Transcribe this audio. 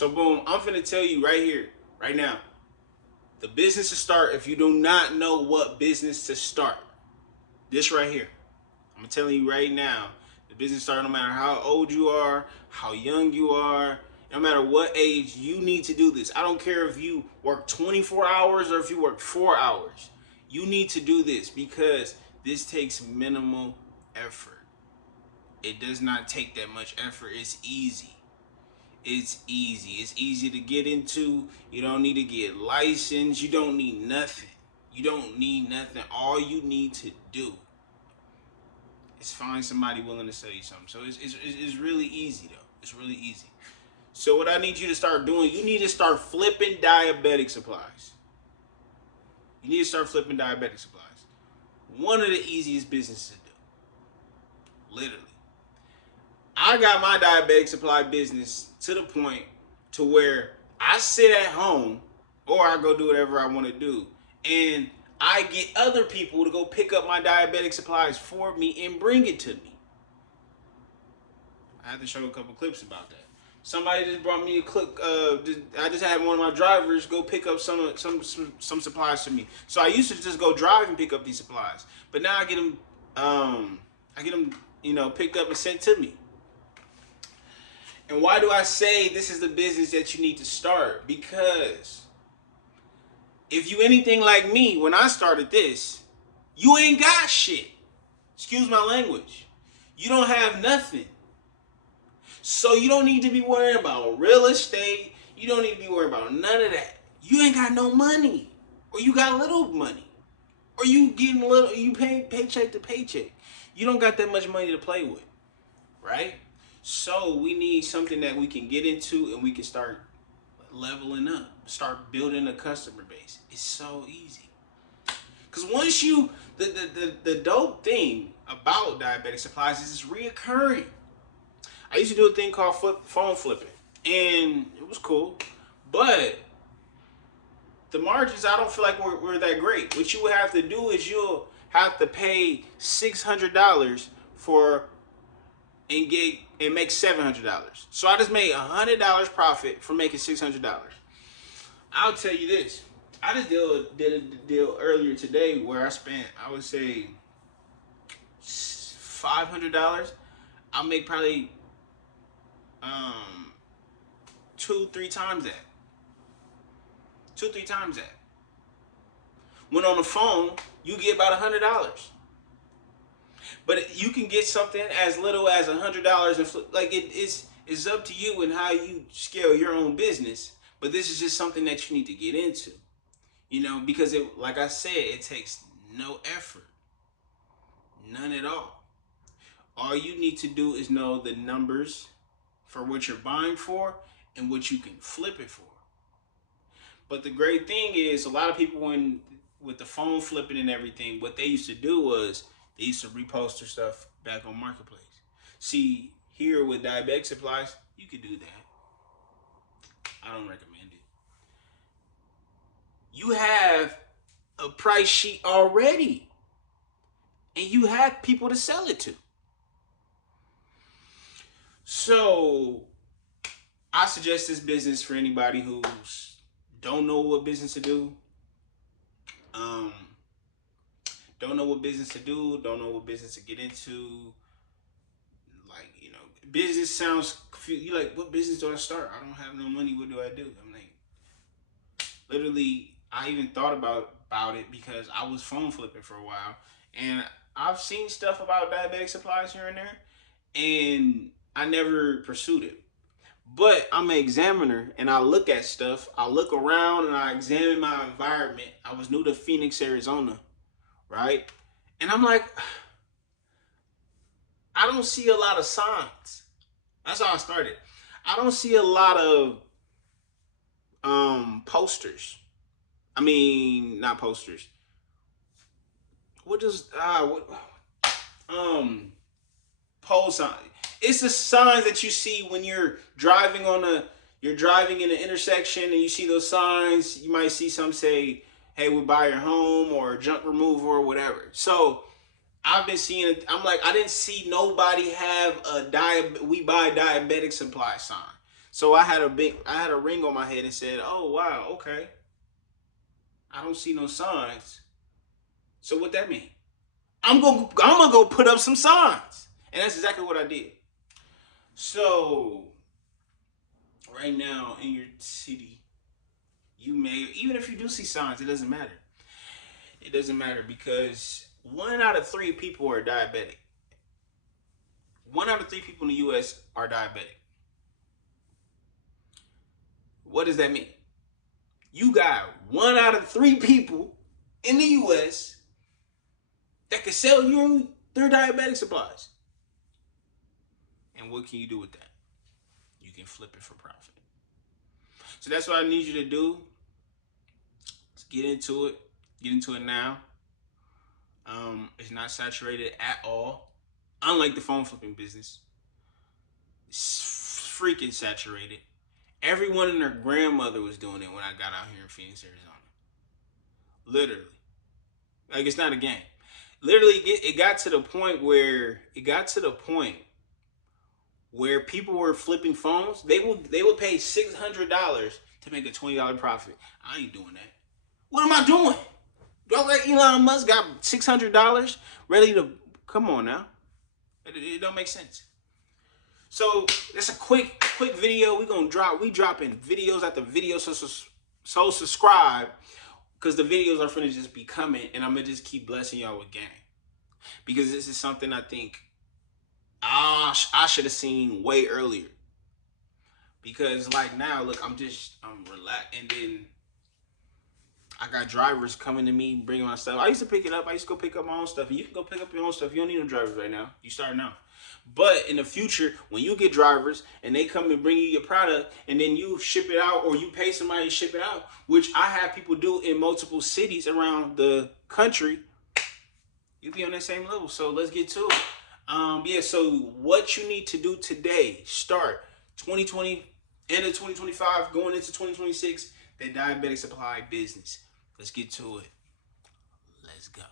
So boom, I'm finna tell you right here, right now, the business to start if you do not know what business to start. This right here. I'm telling you right now, the business start no matter how old you are, how young you are, no matter what age, you need to do this. I don't care if you work 24 hours or if you work 4 hours. You need to do this because this takes minimal effort. It does not take that much effort. It's easy. It's easy. It's easy to get into. You don't need to get licensed. You don't need nothing. You don't need nothing. All you need to do is find somebody willing to sell you something. So it's really easy though. It's really easy. So what I need you to start doing, you need to start flipping diabetic supplies. You need to start flipping diabetic supplies. One of the easiest businesses to do. Literally. I got my diabetic supply business to the point to where I sit at home or I go do whatever I want to do. And I get other people to go pick up my diabetic supplies for me and bring it to me. I have to show a couple clips about that. Somebody just brought me a clip. I just had one of my drivers go pick up some supplies for me. So I used to just go drive and pick up these supplies, but now I get them. Picked up and sent to me. And why do I say this is the business that you need to start? Because if you anything like me, when I started this, you ain't got shit. Excuse my language. You don't have nothing. So you don't need to be worrying about real estate. You don't need to be worried about none of that. You ain't got no money. Or you got little money. Or you getting little, you pay paycheck to paycheck. You don't got that much money to play with. Right? So we need something that we can get into and we can start leveling up. Start building a customer base. It's so easy. Because once you, the dope thing about diabetic supplies is it's reoccurring. I used to do a thing called phone flipping, and it was cool, but the margins I don't feel like were that great. What you would have to do is you'll have to pay $600 for and make $700. So I just made $100 profit from making $600. I'll tell you this: I just did a deal earlier today where I spent, I would say, $500. I'll make probably 2-3 times that. 2-3 times that. When on the phone, you get about $100. But you can get something as little as $100 and like it's up to you and how you scale your own business. But this is just something that you need to get into, because it, like I said, it takes no effort, none at all. All you need to do is know the numbers for what you're buying for and what you can flip it for. But the great thing is, a lot of people, with the phone flipping and everything, what they used to do was they used to repost their stuff back on Marketplace. See, here with diabetic supplies, you could do that. I don't recommend it. You have a price sheet already, and you have people to sell it to. So I suggest this business for anybody who's don't know what business to do. Don't know what business to do, don't know what business to get into. Like, business sounds confused. You're like, what business do I start? I don't have no money, what do I do? I'm like, literally, I even thought about it because I was phone flipping for a while. And I've seen stuff about diabetic supplies here and there, and I never pursued it. But I'm an examiner, and I look at stuff. I look around, and I examine my environment. I was new to Phoenix, Arizona, right? And I'm like, I don't see a lot of signs. That's how I started. I don't see a lot of posters. I mean, not posters. What does pole sign? It's the signs that you see when you're driving in an intersection and you see those signs. You might see some say, hey, we'll buy your home, or junk removal, or whatever. So I've been seeing it. I'm like, I didn't see nobody have a we buy diabetic supply sign. So I had a ring on my head and said, "Oh wow, okay. I don't see no signs. So what that mean? I'm gonna go put up some signs." And that's exactly what I did. So right now in your city, you may, even if you do see signs, it doesn't matter. It doesn't matter because 1 out of 3 people are diabetic. 1 out of 3 people in the U.S. are diabetic. What does that mean? You got 1 out of 3 people in the U.S. that can sell you their diabetic supplies. And what can you do with that? You can flip it for profit. So that's what I need you to do. Let's get into it. Get into it now. It's not saturated at all. Unlike the phone flipping business, it's freaking saturated. Everyone and their grandmother was doing it when I got out here in Phoenix, Arizona. Literally. Like, it's not a game. Literally, it got to the point where people were flipping phones. They would pay $600 to make a $20 profit. I ain't doing that. What am I doing? Do I like Elon Musk got $600 ready to come on now? It don't make sense. So that's a quick video. We dropping videos after video. So subscribe, because the videos are finna just be coming, and I'm gonna just keep blessing y'all with game, because this is something I think I should have seen way earlier. Because like now, look, I'm relaxed, and then I got drivers coming to me, bringing my stuff. I used to pick it up. I used to go pick up my own stuff. And you can go pick up your own stuff. You don't need no drivers right now. You start now. But in the future, when you get drivers and they come and bring you your product, and then you ship it out, or you pay somebody to ship it out, which I have people do in multiple cities around the country, you'll be on that same level. So let's get to it. Yeah, so what you need to do today, start 2020, end of 2025, going into 2026, the diabetic supply business. Let's get to it. Let's go.